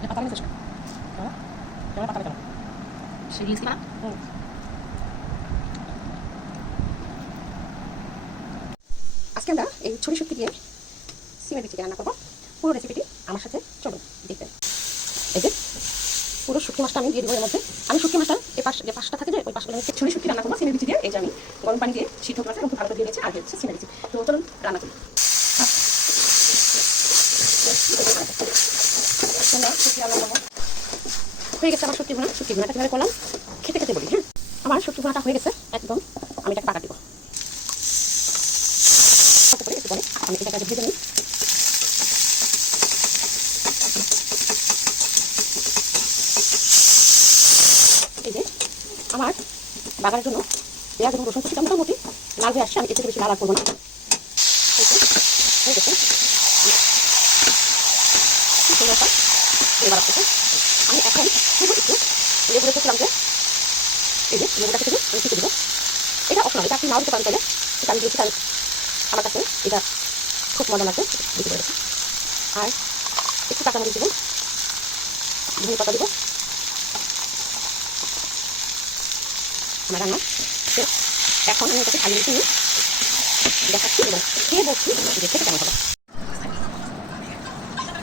patata nesse chão. Tá? Tem uma patata. Cheguei lá. আজকে আমরা এই ছুরি শুটকি দিয়ে সিমের বিচিকে রান্না করবো। পুরো রেসিপিটি আমার সাথে চলুন দেখবেন। এই যে পুরো শুটকি মাছটা আমি দিয়ে দিব এর মধ্যে। আমি শুটকি মাছটা এই পাশ যে পাশটা থাকে যে ওই পাশগুলো ছুরি শুটকি রান্না করবো সিমের বিচি দিয়ে। এই যে আমি গরম পানি দিয়ে সিদ্ধ করেছি এবং আলু দিয়ে দিয়েছি আর হচ্ছে সিমের বিচি। তো চলুন রান্না করি। হয়ে গেছে আমার শুটকি ভুনা। শুটকি ভুনাটা কীভাবে করলাম খেতে খেতে বলি। হ্যাঁ, আমার শুটকি ভুনাটা হয়ে গেছে একদম। আমি এটাকে পাকা দিব। একটু পরে আমি এটাকে ভেজে নিই। এই যে আমার বাগানের জন্য পেঁয়াজ এবং রসুন কুচিটা মোটামুটি লাল হয়ে আসছে। আমি এর থেকে বেশি লাল আর করবো না। হয়ে গেছে এবার আসতেছে। আমি এখন একটু লেবু রেখেছিলাম যে এই যে লেবুটা থেকে আমি শিখে দেবো। এটা অপশনাল, এটা আপনি নাও দিতে পারেন তাহলে। এটা আমি দিয়েছি কারণ আমার কাছে এটা খুব মজা লাগবে দিতে পেরেছি। আর একটু কাঁচামরিচ দেবো, ধনে পাতা দেবো। আমার রান্না এখন আমি এটাকে খাইয়ে নিয়ে দেখাচ্ছি এবং খেয়ে বলছি যে খেতে কেমন হবে।